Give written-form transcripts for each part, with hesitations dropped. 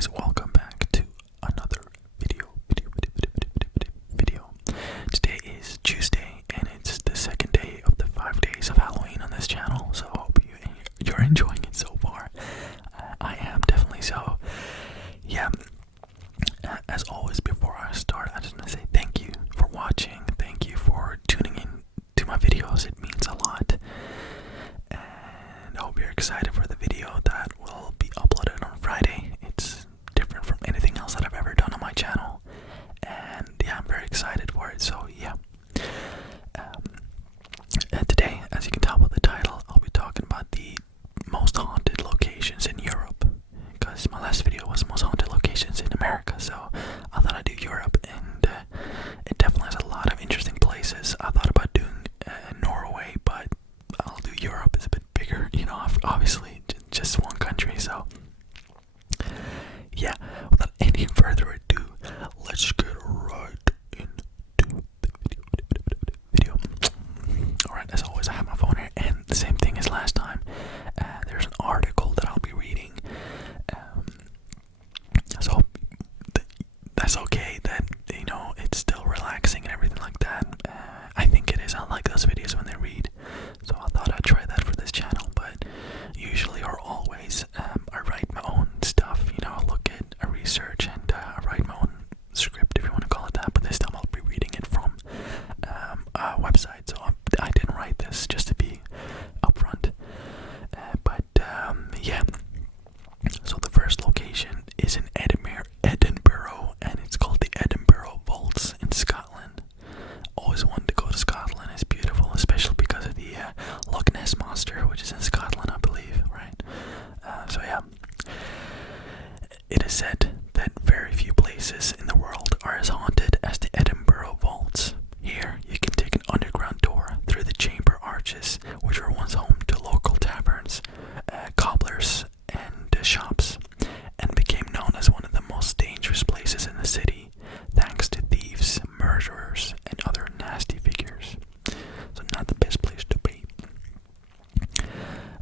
guys, welcome back to another video. Today is Tuesday and it's the second day of the 5 days of Halloween on this channel, so I hope you're enjoying it so far. I am definitely so. Yeah, as always, before I start, I just want to say thank you for watching, thank you for tuning in to my videos, it means a lot. And I hope you're excited for the video that will be uploaded on Friday. It's different from anything else that I've ever done on my channel, and yeah, I'm very excited for it. So yeah, today, as you can tell by the title, I'll be talking about the most haunted locations in Europe, because my last video was most haunted locations in America, so I thought I'd do Europe, and it definitely has a lot of interesting places. I thought about doing Norway, but I'll do Europe. It's a bit bigger, you know, obviously just one country. So yeah, without any further ado, let's get right into the video. Alright, as always, I have my phone here, and the same thing as last time. There's an article that I'll be reading, so that's okay, that, you know, it's still relaxing and everything like that. I think it is. I like those videos when they read, so I thought I'd try that for this channel. But usually, or always, I write my own stuff, you know, I research, and I write my own script, if you want to call it that. But this time I'll be reading it from a website, so I didn't write this, just to be upfront. But yeah, so the first location is in Edinburgh, and it's called the Edinburgh Vaults in Scotland. Always wanted to go to Scotland. It's beautiful, especially because of the Loch Ness Monster, which is in Scotland, I believe, right? So yeah, it is said that very few places in the world are as haunted as the Edinburgh Vaults. Here, you can take an underground tour through the chamber arches, which were once home to local taverns, cobblers, and shops, and became known as one of the most dangerous places in the city, thanks to thieves, murderers, and other nasty figures. So not the best place to be.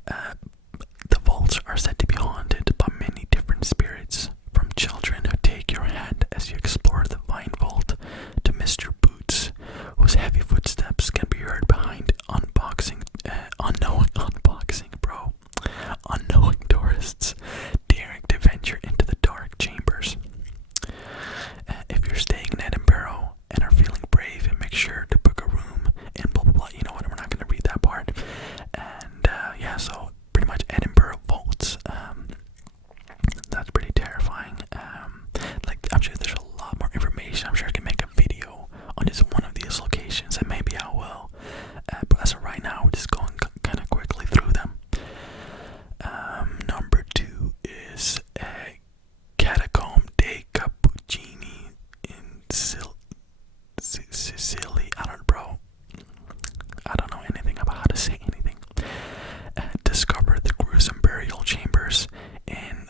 The vaults are said to be haunted by many different spirits, from children who take your hand as you explore the Vine Vault, to Mr. Boots, whose heavy footsteps can be heard behind unknowing tourists daring to venture into the dark chambers. If you're staying in Edinburgh and are feeling brave, make sure to book a room and blah blah blah. You know what? We're not going to read that part. And yeah, so pretty much Edinburgh Vaults. That's pretty terrifying. Like, I'm sure there's a lot more information. I'm sure I can make a video on just one of these locations, and maybe I will. But as of right now, we're just going kind of quickly through them. Number 2 is Catacombs dei Cappuccini in Sicily. I don't know anything about how to say anything. Discover the gruesome burial chambers in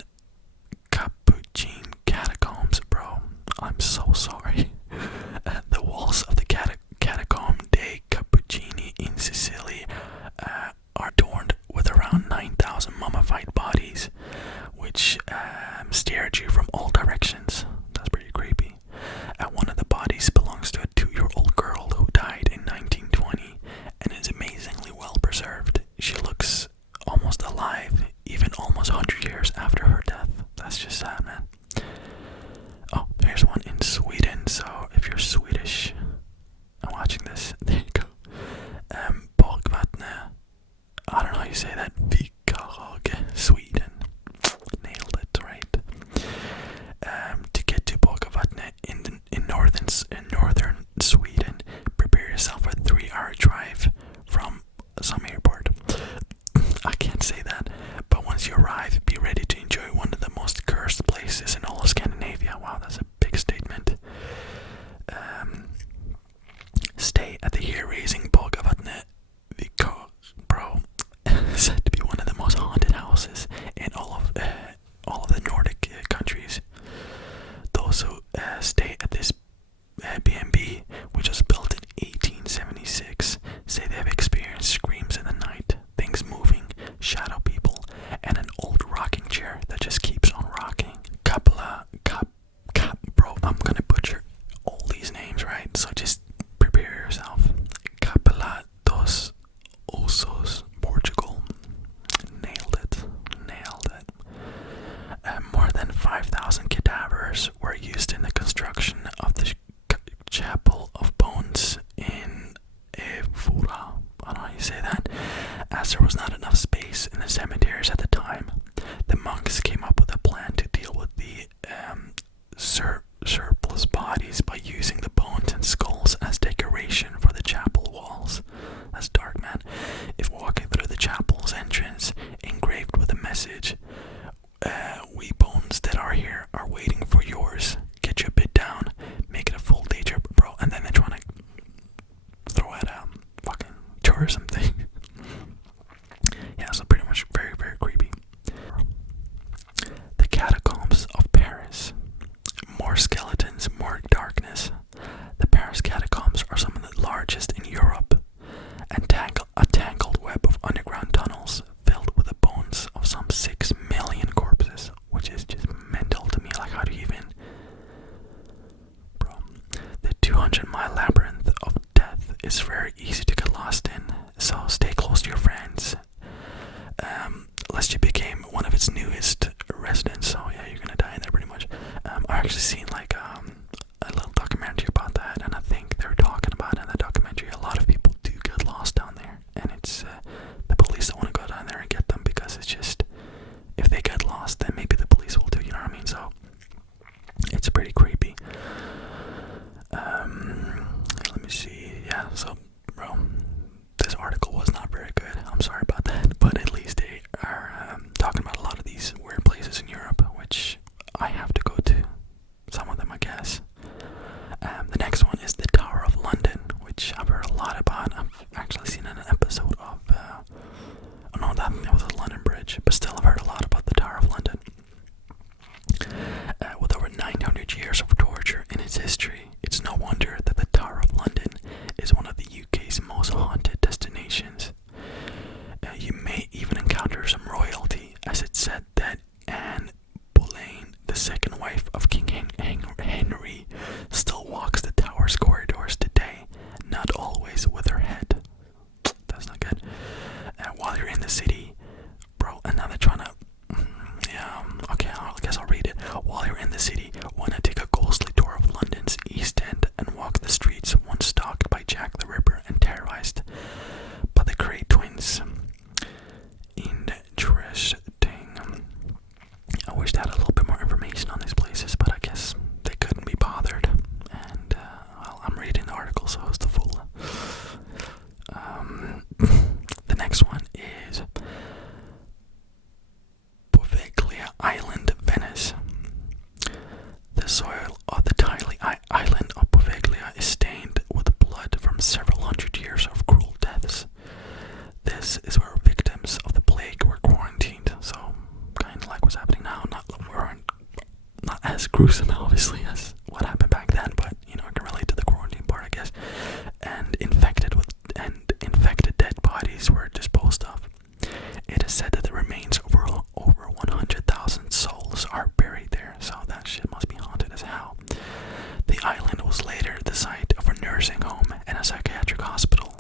Capuchin Catacombs, bro. I'm so sorry. The walls of the Catacombs dei Cappuccini in Sicily are adorned with around 9,000 mummified bodies, which stare at you from all directions. That's pretty creepy. One of the bodies belongs to a 2-year-old girl who died in 1920 and is amazingly well preserved. She looks almost alive, even almost 100 years after her death. That's just sad, man. Oh, there's one in Sweden, so if you're Swedish and watching this, there you go. Poveglia, I don't know how you say that. Peacock, Sweden. Nailed it, right? archaeologists came up with a plan to deal with the surplus bodies by using the bones and skulls as decoration for the chapel walls. That's dark, man. If walking through the chapel's entrance, engraved with a message, "We bones that are here are waiting for yours. Get your bit down. Make it a full day trip, bro." And then they're trying to throw at a fucking tourism thing. Yeah, so pretty much very, very creepy. The Catacombs of Paris. More skeletons, more darkness. The Paris catacombs are some of the largest in Europe, and a tangled web of underground tunnels filled with the bones of some 6 million corpses, which is just mental to me. Like, how do you even... Bro. The 200-mile labyrinth of death is very easy to get lost in, so stay close to your friends, lest you became one of its newest residents. So yeah, you're gonna die in there pretty much. I've actually seen like a little documentary about that, and I think they were talking about in that documentary a lot of people do get lost down there, and it's the police don't want to go down there and get them, because it's just, if they get lost, then maybe the police will do, you know what I mean? So it's pretty creepy. Let me see. Yeah, so bro, this article was not very good. I'm sorry about that, but at least they are talking about a lot of these weird places in Europe, which I have to go to. Some of them, I guess. The next one is the Tower of London, which I've heard a lot about. I've actually seen an episode of, oh no, that was the London Bridge, but still I've heard a lot about the Tower of London. With over 900 years of torture in its history, it's no wonder that the Tower of London is one of the UK's most haunted destinations. You may even encounter some royalty, as it's said that Anne Boleyn, the second wife of King Henry, still walks the tower's corridors today, not always with her head. That's not good. While you're in the city, bro, and now they're trying to, yeah, okay, I guess I'll read it. While you're in the city, why not take a ghostly tour of London's East End and walk the streets once stalked by Jack the Ripper and terrorized by the Grey Twins? Interesting. I wish they had a little bit more information on these places, but I guess they couldn't be bothered. And, well, I'm reading the article, so it's the full. The next one is Poveglia Island, Venice. The soil of the tiny island of Poveglia is stained with blood from several hundred years of cruel deaths. This is where victims of the plague were quarantined, so kind of like what's happening now. Not as gruesome, obviously, as what happened back then, but you know, I can relate to the quarantine part, I guess. And infected dead bodies were disposed of. It is said that the remains of over 100,000 souls are buried there, so that shit must be haunted as hell. The island was later the site of a nursing home and a psychiatric hospital,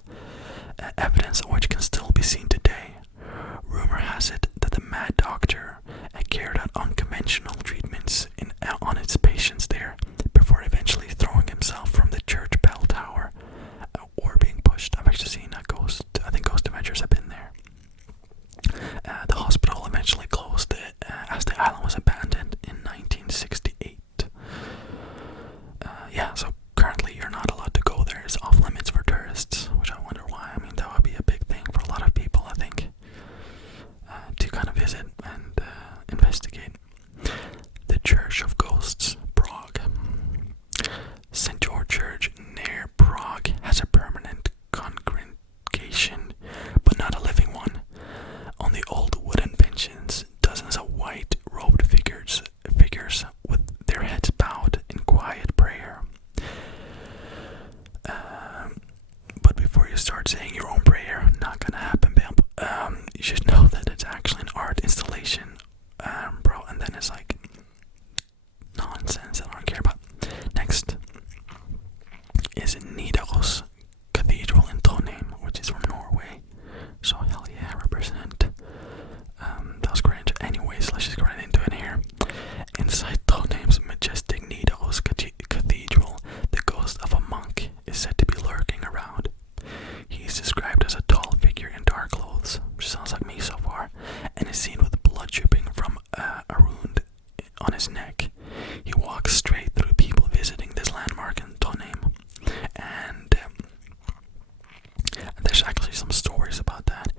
evidence of which can still be seen today. Rumor has it that the Mad Doctor carried out unconventional treatments on its patients there before eventually throwing himself from the church bell tower or being pushed. I've actually seen a ghost. I think Ghost Adventures have been there. The hospital eventually closed as the island was abandoned, his neck. He walks straight through people visiting this landmark in Tonheim. And there's actually some stories about that,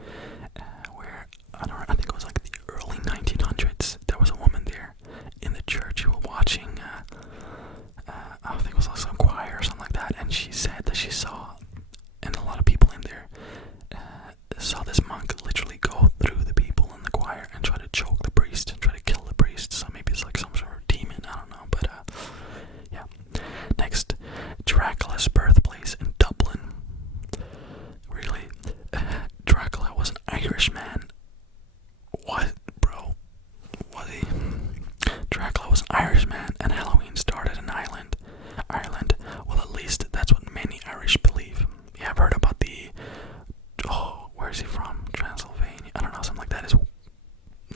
where, I think it was like the early 1900s, there was a woman there in the church who was watching, I think it was like some choir or something like that, and she said that she saw, and a lot of people in there saw this monk literally go through the people in the choir and try to choke the priest, try to kill the priest. So maybe it's like some sort of demon, I don't know, but yeah. Next, Draculas Birthplace in Dublin. Really? Dracula was an Irish man. What, bro? Was he? Dracula was an Irish man, and Halloween started in Ireland. Well, at least that's what many Irish believe. Yeah, I've heard about the... Oh, where is he from? Transylvania? I don't know, something like that.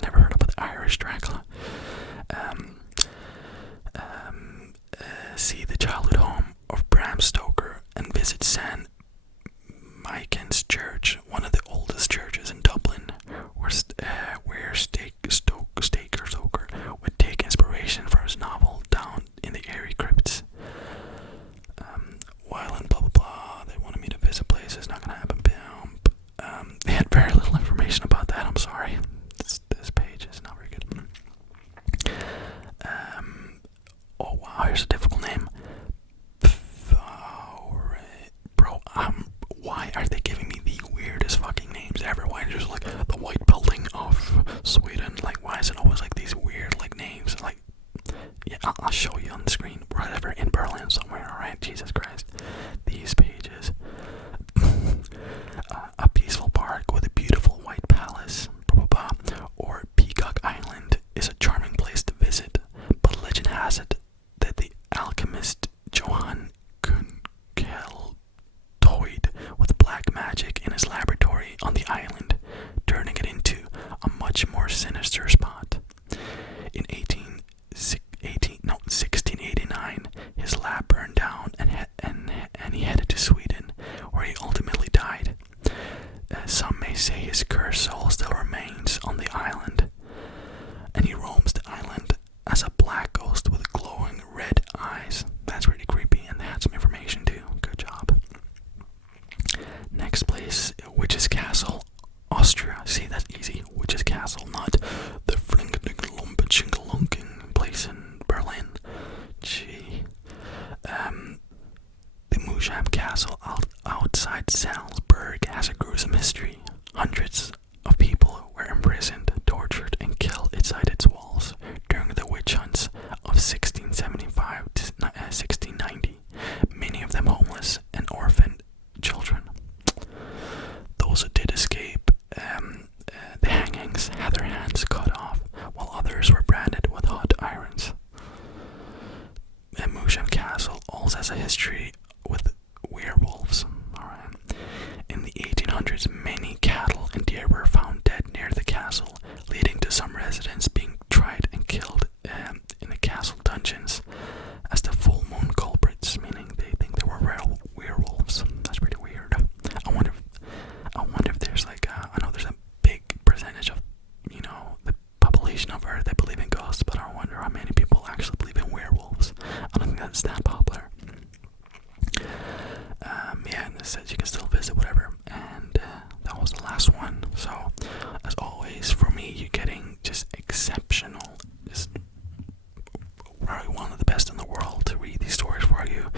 Never heard about the Irish Dracula. See the childhood home of Bram Stoker and visit St. Michan's Church, one of the oldest churches in Dublin, where Stoker would take inspiration for his novel Down in the Airy Crypts. While in blah blah blah, they wanted me to visit places, not gonna happen. They had very little information about that. I'm sorry. This page is not very good. Oh wow, here's a difficult name. Bro, why are they giving me the weirdest fucking names ever? Why just like the White Building of Sweden? Like, why is it always like these weird like names? Like, yeah, I'll show you on the screen. Whatever, in Berlin somewhere. All right, Jesus Christ, these pages. A peaceful park with a beautiful white palace, blah, blah, blah, or Peacock Island is a charming place to visit, but legend has it that the alchemist Johann Kunkel toyed with black magic in his laboratory on the island, turning it into a much more sinister spot. In 1689, his lab burned down and he headed to Sweden, where he ultimately died. Some may say his cursed soul still remains on the island, and he roams the island as a black ghost with glowing red eyes. That's pretty creepy, and they had some information too. Good job. Next place, Witch's Castle, Austria. See, that's easy. Witch's Castle, not the Flinkenlumpenschinkelunken place in Berlin. Gee. The Moosham Castle outside Salzburg has a gruesome history. Hundreds of people were imprisoned, tortured, and killed inside its walls during the witch hunts of 1675 to 1690. Many of them homeless and orphaned children. Those who did escape the hangings had their hands cut off, while others were branded with hot irons. Moosham Castle also has a history with werewolves. Alright. In the 1800s, many cattle and deer were found dead near the castle, leading to some residents being tried and killed in the castle dungeons as the full moon culprits, meaning they think they were werewolves. That's pretty weird. I wonder if there's like I know there's a big percentage of, you know, the population of Earth that believe in ghosts, but I wonder how many people actually believe in werewolves. I don't think that's that popular. Yeah, and this says you can still visit whatever, and that was the last one. So, as always, for me, you're getting just exceptional, just probably one of the best in the world to read these stories for you.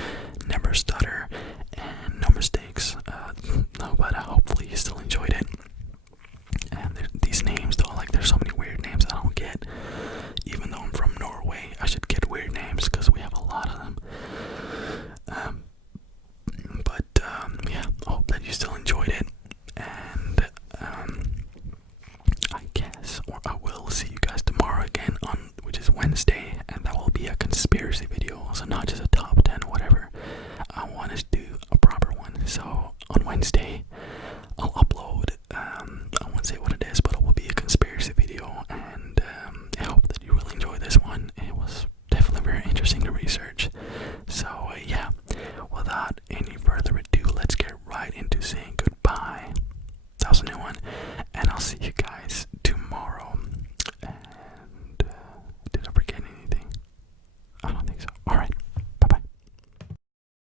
Never stutter, and no mistakes. No, but hopefully you still enjoyed it. And these names, though, like there's so many weird names I don't get. Even though I'm from Norway, I should get weird names because we have a lot of them. Yeah, I hope that you still enjoyed it, and I guess, or I will see you guys tomorrow again which is Wednesday, and that will be a conspiracy video, so not just a top 10 or whatever. I want to do a proper one, so on Wednesday I'll upload, I won't say what it is, but it will be a conspiracy video, and I hope that you really enjoy this one. It was definitely very interesting to research. So yeah, with that,